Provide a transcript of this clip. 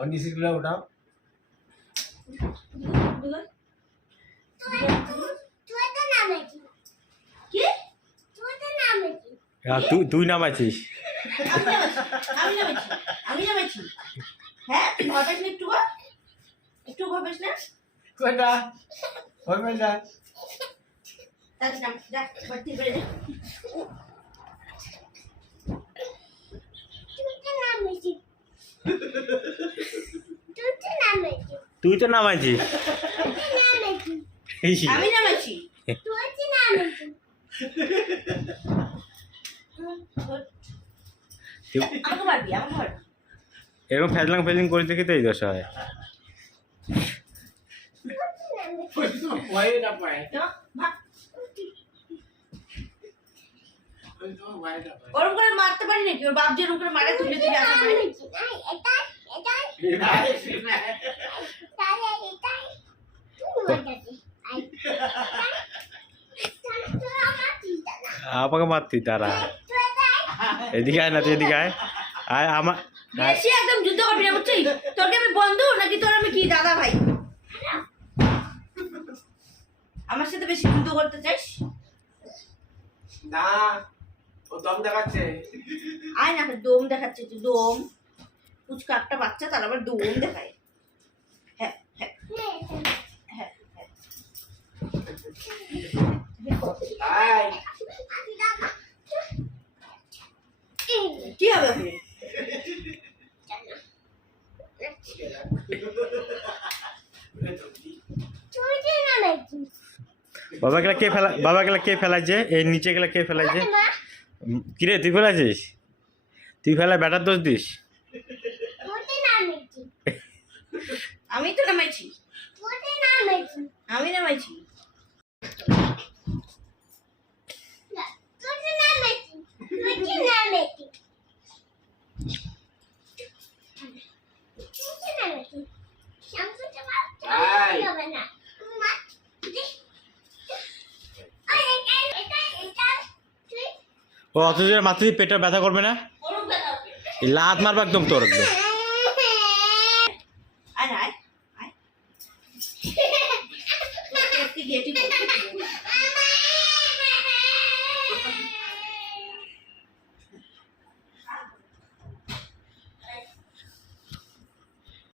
और नीचे गुला उठाओ তুই নামাইছিস আমি নামাইছি হ্যাঁ তুই ভাবিস না একটু ভাবিস না कोटा और मैं जा তাই না যা বাতি করে দে তুই তো নামাইছিস আমি নামাইছি আমাকে মারবি এরকম ফেজলিং করে দেখি তো এই দশা হয় वाई ना पाए ভাগ तो वाई ना पाए ওরকম করে মারতে পারি নাকি ওর বাপ যেরকম করে মারে তুলে তুলে আসা পারে আমাকে মারতি তারা এদিকে আয় না তুই এদিকে আয় আয় আমার বেশি একদম যুদ্ধ করবি না বুঝছিস তোকে আমি বন্ধু নাকি তোর আমি কি দাদা ভাই আমার সাথে বেশি যুদ্ধ করতে চাইস ना वो दम দেখাচ্ছে আয় না দম দেখাচ্ছে তুই দম পুচকা একটা বাচ্চা তার আবার দম দেখায় হ্যাঁ হ্যাঁ হ্যাঁ আই কি হবে ওখানে বাবা গেলা কে ফেলাইছে এই নিচে গেলা কে ফেলাইছে কিরে তুই ফেলাইছিস তুই ফেলা ব্যাটার দোষ দিস আমি তো নামাইছি আমি নামাইছি ও অত জোরে মাত্র পেটটা ব্যথা করবে না লাত মারবে একদম তোর একদম আয় আয় আয়